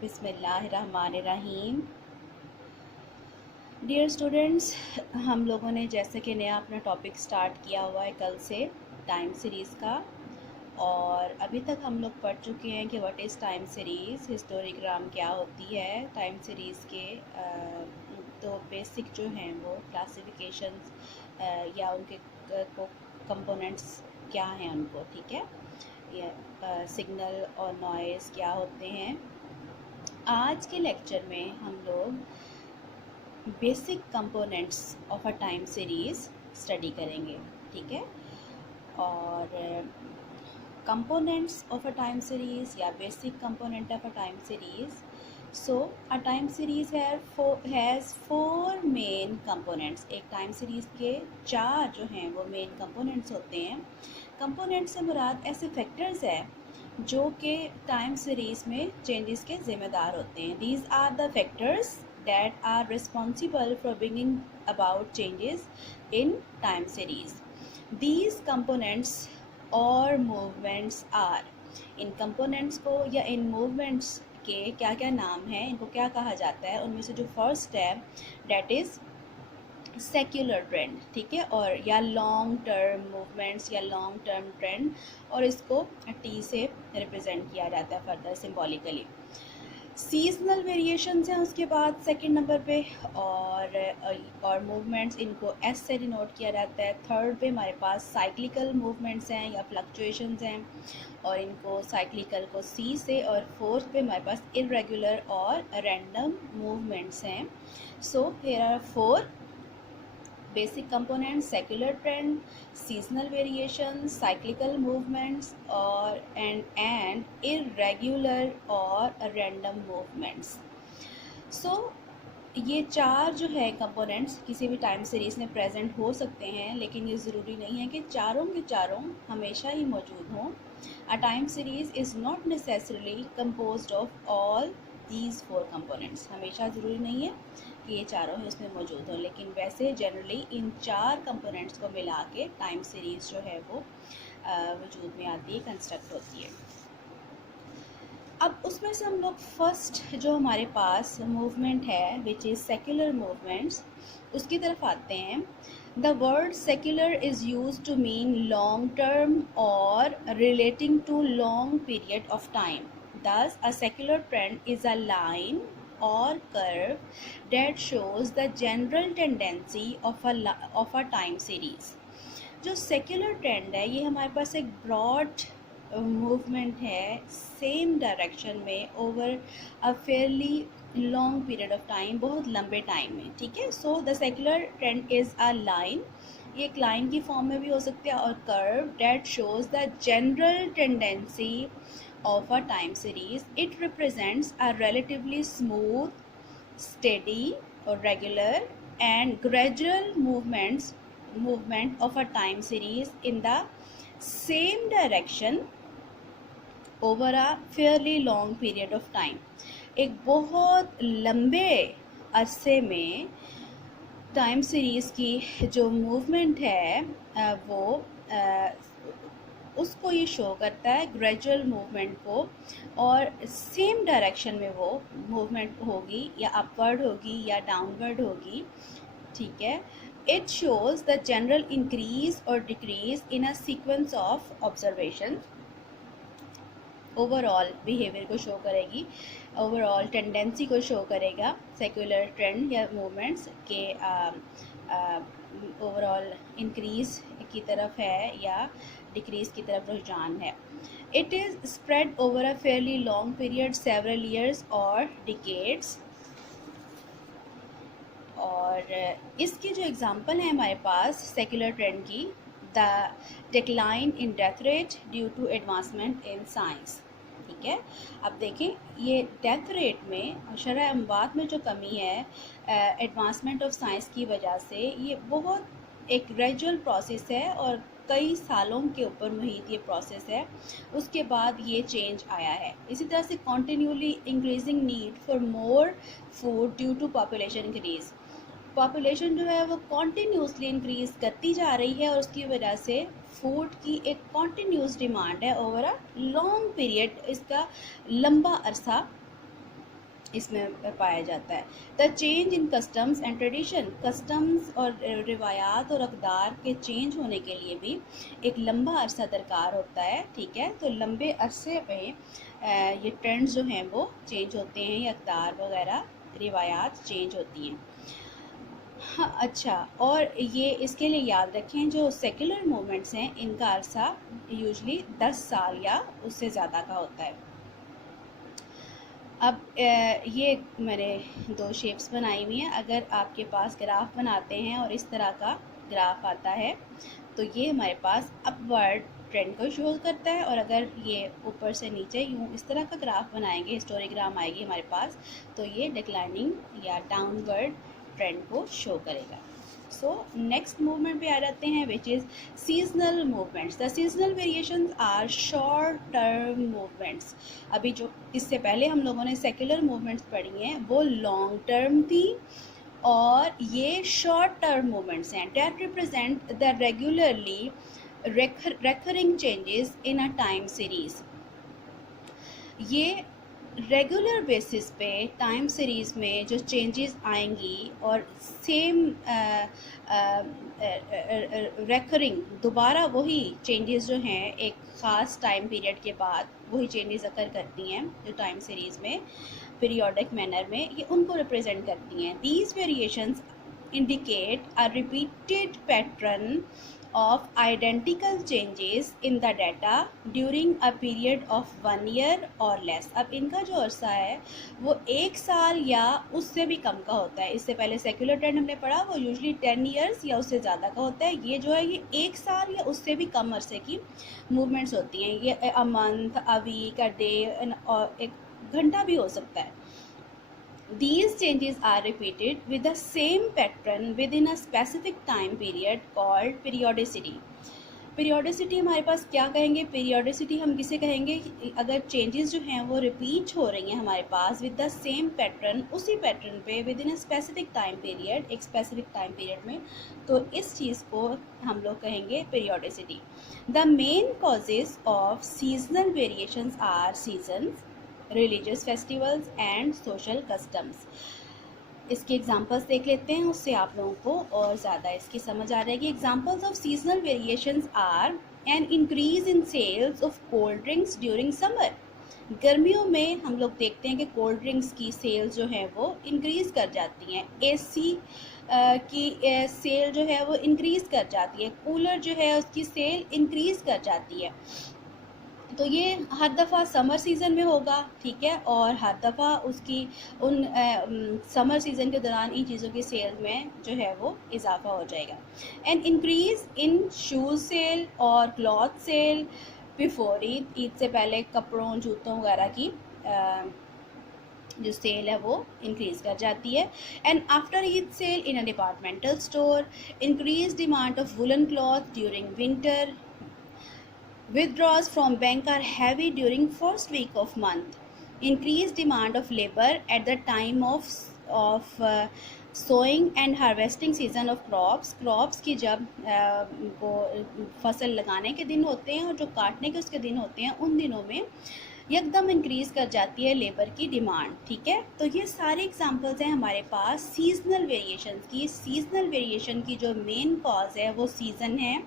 बिस्मिल्लाहिर्रहमानिर्रहीम। Dear students, हम लोगों ने जैसे कि नया अपना टॉपिक स्टार्ट किया हुआ है कल से टाइम सीरीज़ का, और अभी तक हम लोग पढ़ चुके हैं कि what is time series, histogram क्या होती है टाइम सीरीज़ के। तो बेसिक जो हैं वो क्लासिफिकेशंस या उनके कंपोनेंट्स क्या हैं उनको, ठीक है, या सिग्नल और नॉइज़ क्या होते हैं। आज के लेक्चर में हम लोग basic components of a time series study करेंगे, ठीक है। और components of a time series या basic component of a time series. So a time series has four main components. एक टाइम सीरीज़ के चार जो हैं वो मेन कंपोनेंट्स होते हैं। कंपोनेंट्स से मुराद ऐसे फैक्टर्स हैं जो कि टाइम सीरीज़ में चेंजेस के ज़िम्मेदार होते हैं। These are the factors that are responsible for bringing about changes in time series. These components or movements are, in components को या इन movements के क्या क्या नाम हैं, इनको क्या कहा जाता है। उनमें से जो फर्स्ट है that is सेक्युलर ट्रेंड, ठीक है, और या लॉन्ग टर्म मूवमेंट्स या लॉन्ग टर्म ट्रेंड, और इसको टी से रिप्रेजेंट किया जाता है फर्दर सिम्बॉलिकली। सीजनल वेरिएशंस हैं उसके बाद सेकंड नंबर पे, और मूवमेंट्स इनको एस से डिनोट किया जाता है। थर्ड पे हमारे पास साइक्लिकल मूवमेंट्स हैं या फ्लक्चुएशंस हैं, और इनको साइक्लिकल को सी से, और फोर्थ पे हमारे पास इरेगुलर और रैंडम मूवमेंट्स हैं। So here are four basic components: secular trend, seasonal variations, cyclical movements और and irregular और random movements. So ये चार जो है कंपोनेंट्स किसी भी टाइम सीरीज़ में प्रेजेंट हो सकते हैं, लेकिन ये ज़रूरी नहीं है कि चारों के चारों हमेशा ही मौजूद हों। अ time series is not necessarily composed of all these four components. हमेशा ज़रूरी नहीं है कि ये चारों ही उसमें मौजूद हों, लेकिन वैसे जनरली इन चार कंपोनेंट्स को मिला के टाइम सीरीज़ जो है वो वजूद में आती है, कंस्ट्रक्ट होती है। अब उसमें से हम लोग फर्स्ट जो हमारे पास मूवमेंट है विच इज़ सेक्युलर मूवमेंट्स, उसकी तरफ आते हैं। The word secular is use to mean long term और relating to long period of time. Thus, a secular trend is a line or curve that shows the general tendency of a time series. जो secular trend है ये हमारे पास एक broad movement है same direction में over a fairly long period of time, बहुत लंबे time में, ठीक है। So the secular trend is a line, ये एक लाइन की फॉर्म में भी हो सकती है, और curve that shows the general tendency of a time series. It represents a relatively smooth, steady or regular and gradual movement of a time series in the same direction over a fairly long period of time. एक बहुत लंबे अरसे में time series की जो movement है वो उसको ये शो करता है, ग्रेजुअल मूवमेंट को, और सेम डायरेक्शन में वो मूवमेंट होगी, या अपवर्ड होगी या डाउनवर्ड होगी, ठीक है। It shows the general increase और decrease in a sequence of observation. Overall behaviour को शो करेगी, ओवरऑल टेंडेंसी को शो करेगा सेक्युलर ट्रेंड या मूवमेंट्स के ओवरऑल इंक्रीज की तरफ है या डिक्रीज की तरफ रुझान है। It is spread over a fairly long period, several years और डिकेड्स। और इसकी जो एग्जांपल है हमारे पास सेक्युलर ट्रेंड की, the decline in death rate due to advancement in science, ठीक है। अब देखें ये डेथ रेट में, शरह अमवात में जो कमी है एडवांसमेंट ऑफ साइंस की वजह से, ये बहुत एक ग्रेजुअल प्रोसेस है और कई सालों के ऊपर मुहित ये प्रोसेस है, उसके बाद ये चेंज आया है। इसी तरह से continuously increasing need for more food due to population increase. Population जो है वो कॉन्टीन्यूसली इंक्रीज करती जा रही है, और उसकी वजह से फूड की एक कॉन्टीन्यूस डिमांड है ओवर अ लॉन्ग पीरियड, इसका लंबा अरसा इसमें पाया जाता है। The change in customs and tradition, customs और रिवायात और अक़दार के चेंज होने के लिए भी एक लंबा अरसा दरकार होता है, ठीक है। तो लंबे अरसे में ये ट्रेंड्स जो हैं वो चेंज होते हैं, ये अक़दार वगैरह रिवायात चेंज होती हैं। हाँ, अच्छा, और ये इसके लिए याद रखें जो सेकुलर मूवमेंट्स हैं इनका अरसा यूजली 10 साल या उससे ज़्यादा का होता है। अब ये मैंने 2 शेप्स बनाई हुई हैं। अगर आपके पास ग्राफ बनाते हैं और इस तरह का ग्राफ आता है तो ये हमारे पास अपवर्ड ट्रेंड को शो करता है, और अगर ये ऊपर से नीचे यूँ इस तरह का ग्राफ बनाएंगे, हिस्टोग्राम आएगी हमारे पास, तो ये डिक्लाइनिंग या डाउनवर्ड ट्रेंड को शो करेगा। सो नेक्स्ट मूवमेंट पे आ जाते हैं, which is seasonal movements. The seasonal variations are short term movements. अभी जो इससे पहले हम लोगों ने सेक्युलर मूवमेंट्स पढ़ी हैं वो लॉन्ग टर्म थी, और ये शॉर्ट टर्म मूवमेंट्स हैं that represent the regularly recurring changes in a time series। ये रेगुलर बेसिस पे टाइम सीरीज़ में जो चेंजेस आएंगी और सेम रेकरिंग दोबारा वही चेंजेस जो हैं एक ख़ास टाइम पीरियड के बाद वही चेंजेस अकर करती हैं जो टाइम सीरीज़ में पीरियोडिक मैनर में ये उनको रिप्रेजेंट करती हैं। These variations indicate a repeated pattern of identical changes in the data during a period of 1 year or less। अब इनका जो अरसा है वो 1 साल या उससे भी कम का होता है। इससे पहले सेक्युलर ट्रेंड हमने पढ़ा वो यूजली 10 ईयर्स या उससे ज़्यादा का होता है। ये जो है ये 1 साल या उससे भी कम अरसे की मूवमेंट्स होती हैं। ये a month, a week, a day और एक घंटा भी हो सकता है। These changes are repeated with the same pattern within a specific time period called periodicity। periodicity हमारे पास क्या कहेंगे, periodicity हम किसे कहेंगे, अगर changes जो हैं वो repeat हो रही हैं हमारे पास with the same pattern, उसी pattern पे within a specific time period, एक specific time period में, तो इस चीज़ को हम लोग कहेंगे periodicity। The main causes of seasonal variations are seasons, religious festivals and social customs. इसके एग्जांपल्स देख लेते हैं, उससे आप लोगों को और ज़्यादा इसकी समझ आ जाएगी। Examples of seasonal variations are an increase in sales of cold drinks during summer. गर्मियों में हम लोग देखते हैं कि कोल्ड ड्रिंक्स की सेल्स जो है वो इंक्रीज़ कर जाती हैं, एसी की सेल जो है वो इंक्रीज़ कर जाती है, कूलर जो है उसकी सेल इंक्रीज़ कर जाती है। तो ये हर दफ़ा समर सीज़न में होगा, ठीक है, और हर दफ़ा उसकी उन समर सीज़न के दौरान इन चीज़ों की सेल में जो है वो इजाफा हो जाएगा। And increase in shoes sale और cloth sale before Eid, Eid से पहले कपड़ों जूतों वगैरह की जो सेल है वो इंक्रीज़ कर जाती है। And after Eid sale in a departmental store, increase demand of woollen cloth during winter, withdrawals from bank are heavy during first week of month, increased demand of labor at the time of sowing and harvesting season of crops की जब वो फसल लगाने के दिन होते हैं और जो काटने के उसके दिन होते हैं उन दिनों में एकदम इंक्रीज़ कर जाती है लेबर की डिमांड, ठीक है। तो ये सारे एग्जांपल्स हैं हमारे पास सीजनल वेरिएशंस की। सीजनल वेरिएशन की जो मेन कॉज है वो सीज़न है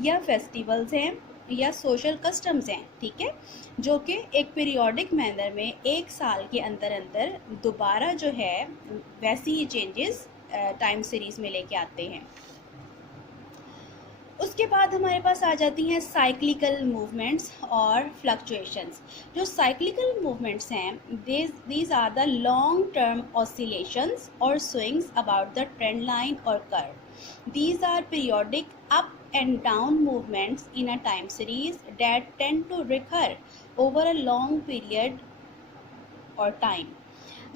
या फेस्टिवल्स हैं या सोशल कस्टम्स हैं, ठीक है, जो कि एक पीरियोडिक मैनर में 1 साल के अंदर अंदर दोबारा जो है वैसी ही चेंजेस टाइम सीरीज़ में लेके आते हैं। उसके बाद हमारे पास आ जाती हैं साइक्लिकल मूवमेंट्स और फ्लक्चुएशंस। जो साइक्लिकल मूवमेंट्स हैं these are the long term oscillations और swings about the trend line और curve. These are periodic up and down movements in a time series that tend to recur over a long period or time।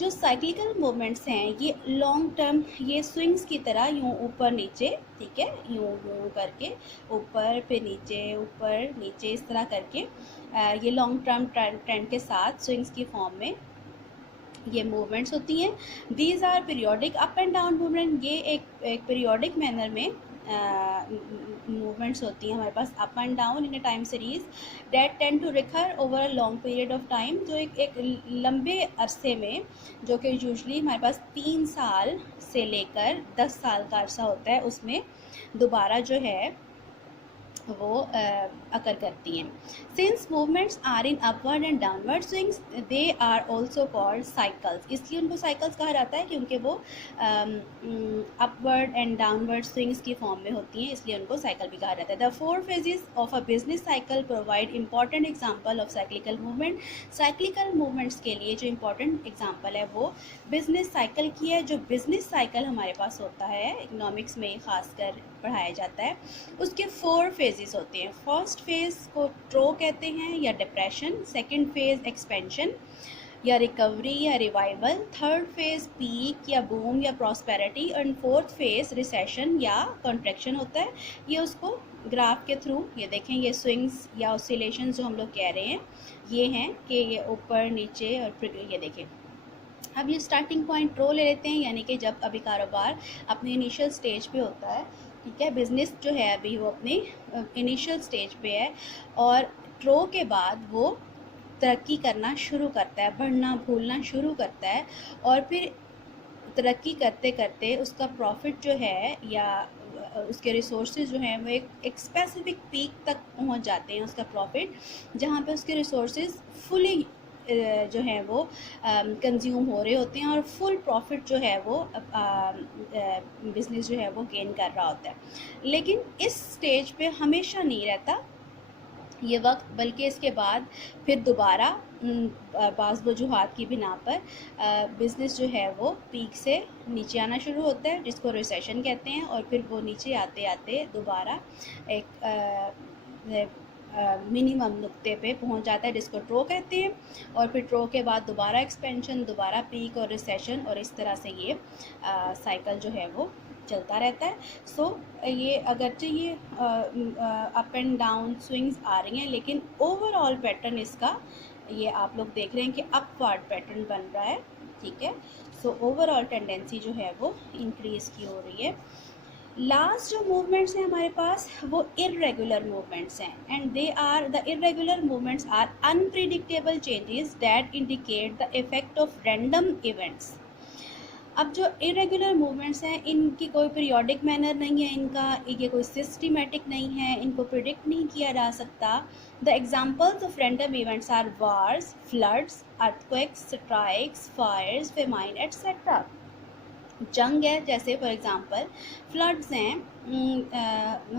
जो cyclical movements हैं ये long term, ये swings की तरह यूँ ऊपर नीचे, ठीक है, यूँ करके ऊपर फिर नीचे ऊपर नीचे इस तरह करके ये लॉन्ग टर्म ट्रेंड के साथ स्विंग्स की फॉर्म में ये मूवमेंट्स होती हैं। These are periodic up and down movement, ये एक पीरियोडिक मैनर में मूवमेंट्स होती हैं हमारे पास up and down in a time series data tend to recur over a long period of time, जो एक लंबे अरसे में, जो कि यूजली हमारे पास 3 साल से लेकर 10 साल का अरसा होता है, उसमें दोबारा जो है वो अकर करती हैं। Since movements are in upward and downward swings they are also called cycles, इसलिए उनको साइकिल्स कहा जाता है क्योंकि वो अपवर्ड एंड डाउनवर्ड स्विंग्स की फॉर्म में होती हैं, इसलिए उनको साइकिल भी कहा जाता है। The 4 phases of a business cycle provide important example of cyclical movement. Cyclical movements के लिए जो इंपॉर्टेंट एग्जाम्पल है वो बिजनेस साइकिल की है। जो बिजनेस साइकिल हमारे पास होता है, इकोनॉमिक्स में खासकर पढ़ाया जाता है, उसके 4 फेजेस होते हैं। फर्स्ट फेज को ट्रो कहते हैं या डिप्रेशन, सेकंड फेज एक्सपेंशन या रिकवरी या रिवाइवल, थर्ड फेज पीक या बूम या prosperity, and fourth phase recession या कॉन्ट्रैक्शन होता है। ये उसको ग्राफ के थ्रू ये देखें, ये स्विंग्स या ऑसिलेशन जो हम लोग कह रहे हैं ये हैं कि ये ऊपर नीचे, और फिर ये देखें। अब ये स्टार्टिंग पॉइंट ट्रो ले लेते हैं, यानी कि जब अभी कारोबार अपने इनिशियल स्टेज पे होता है, ठीक है, बिज़नेस जो है अभी वो अपनी इनिशियल स्टेज पे है, और ट्रो के बाद वो तरक्की करना शुरू करता है, बढ़ना फूलना शुरू करता है, और फिर तरक्की करते करते उसका प्रॉफिट जो है या उसके रिसोर्सेज जो हैं वो एक स्पेसिफिक पीक तक पहुंच जाते हैं, उसका प्रॉफिट, जहाँ पे उसके रिसोर्सेज फुली जो है वो कंज्यूम हो रहे होते हैं, और फुल प्रॉफिट जो है वो बिज़नेस जो है वो गेन कर रहा होता है। लेकिन इस स्टेज पे हमेशा नहीं रहता ये वक्त, बल्कि इसके बाद फिर दोबारा बाज़ वजूहात की बिना पर बिज़नेस जो है वो पीक से नीचे आना शुरू होता है, जिसको रिसेशन कहते हैं, और फिर वो नीचे आते आते दोबारा एक मिनिमम नुक्ते पे पहुंच जाता है, जिसको ट्रो कहते हैं, और फिर ट्रो के बाद दोबारा एक्सपेंशन, दोबारा पीक और रिसेशन, और इस तरह से ये साइकिल जो है वो चलता रहता है। सो ये अगरचे ये अप एंड डाउन स्विंग्स आ रही हैं, लेकिन ओवरऑल पैटर्न इसका ये आप लोग देख रहे हैं कि अपवर्ड पैटर्न बन रहा है, ठीक है। सो ओवरऑल टेंडेंसी जो है वो इंक्रीज़ की हो रही है। लास्ट जो मूवमेंट्स हैं हमारे पास वो इरेगुलर मूवमेंट्स हैं, and they are the irregular movements are unpredictable changes that indicate the effect of random events. अब जो इरेगुलर मूवमेंट्स हैं इनकी कोई पीरियोडिक मैनर नहीं है, इनका ये कोई सिस्टमेटिक नहीं है, इनको प्रिडिक्ट नहीं किया जा सकता। The examples of random events are wars, floods, earthquakes, strikes, fires, famine etcetera. जंग है, जैसे फॉर एग्ज़ाम्पल फ्लड्स हैं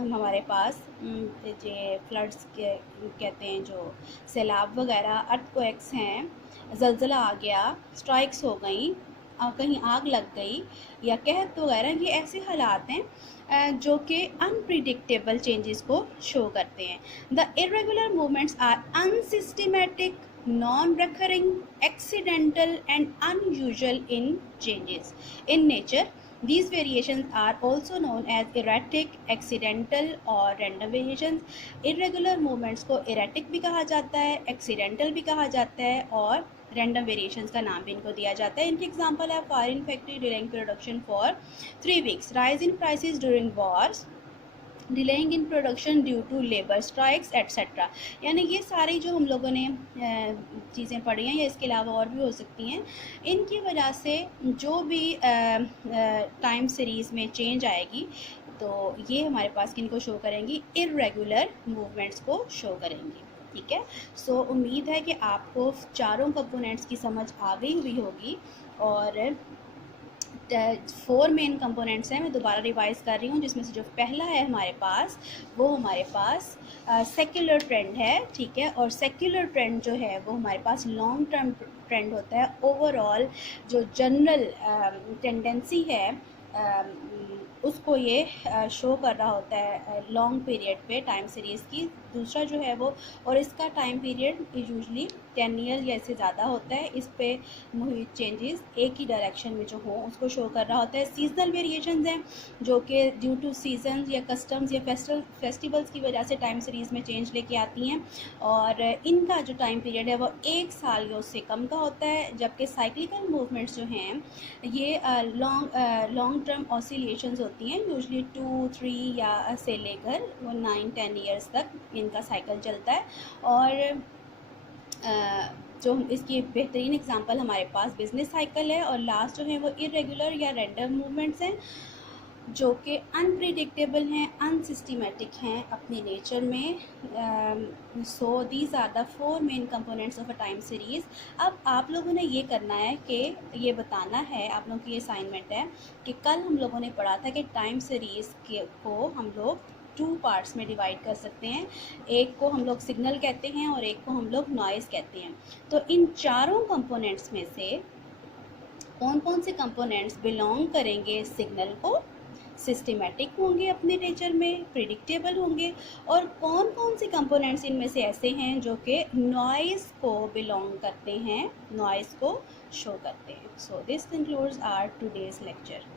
हमारे पास, ये फ्लड्स के कहते हैं जो सैलाब वगैरह, अर्थक्वेक्स हैं, ज़लज़ला आ गया, स्ट्राइक्स हो गई, कहीं आग लग गई या कहत वगैरह, ये ऐसे हालात हैं जो कि अनप्रिडिक्टेबल चेंजेस को शो करते हैं। The irregular movements are unsystematic, non-recurring, accidental and unusual in changes in nature. These variations are also known as erratic, accidental और random variations. Irregular movements को erratic भी कहा जाता है, accidental भी कहा जाता है, और random variations का नाम भी इनको दिया जाता है। इनके एग्जाम्पल है fire in factory delaying production for 3 weeks, rise in prices during wars, delaying in production due to labour strikes etcetera. यानी ये सारी जो हम लोगों ने चीज़ें पढ़ी हैं या इसके अलावा और भी हो सकती हैं, इनकी वजह से जो भी टाइम सीरीज़ में चेंज आएगी तो ये हमारे पास किनको शो करेंगी, इरेगुलर मूवमेंट्स को शो करेंगी, ठीक है। सो उम्मीद है कि आपको चारों कंपोनेंट्स की समझ आ गई हुई होगी, और 4 मेन कंपोनेंट्स हैं, मैं दोबारा रिवाइज कर रही हूँ, जिसमें से जो पहला है हमारे पास वो हमारे पास सेक्युलर ट्रेंड है, ठीक है, और सेक्युलर ट्रेंड जो है वो हमारे पास लॉन्ग टर्म ट्रेंड होता है। ओवरऑल जो जनरल टेंडेंसी है उसको ये शो कर रहा होता है लॉन्ग पीरियड पे टाइम सीरीज़ की। दूसरा जो है वो, और इसका टाइम पीरियड यूजली 10 ईयर या इससे ज़्यादा होता है, इस पे हुई चेंजेस एक ही डायरेक्शन में जो हो उसको शो कर रहा होता है। सीजनल वेरिएशंस हैं जो कि ड्यू टू सीजन्स या कस्टम्स या फेस्टिवल्स की वजह से टाइम सीरीज़ में चेंज लेके आती हैं, और इनका जो टाइम पीरियड है वो 1 साल या उससे कम का होता है। जबकि साइक्लिकल मूवमेंट्स जो हैं ये लॉन्ग टर्म ऑसिलेशंस होती हैं, यूजली 2-3 या से लेकर वो 9-10 ईयर्स तक इनका साइकिल चलता है। और जो इसकी बेहतरीन एग्जांपल हमारे पास बिजनेस साइकिल है, और लास्ट जो है वो इरेगुलर या रैंडम मूवमेंट्स हैं जो कि अनप्रिडिक्टेबल हैं, अनसिस्टमेटिक हैं अपने नेचर में। So these are the 4 main components of a time series. अब आप लोगों ने ये करना है कि ये बताना है, आप लोगों की ये असाइनमेंट है कि कल हम लोगों ने पढ़ा था कि टाइम सीरीज़ को हम लोग 2 पार्ट्स में डिवाइड कर सकते हैं। एक को हम लोग सिग्नल कहते हैं और एक को हम लोग नॉइज़ कहते हैं। तो इन चारों कंपोनेंट्स में से कौन कौन से कंपोनेंट्स बिलोंग करेंगे सिग्नल को, सिस्टमेटिक होंगे अपने नेचर में, प्रिडिक्टेबल होंगे, और कौन कौन से कंपोनेंट्स इनमें से ऐसे हैं जो कि नॉइज़ को बिलोंग करते हैं, नॉइज़ को शो करते हैं। So this concludes our today's lecture.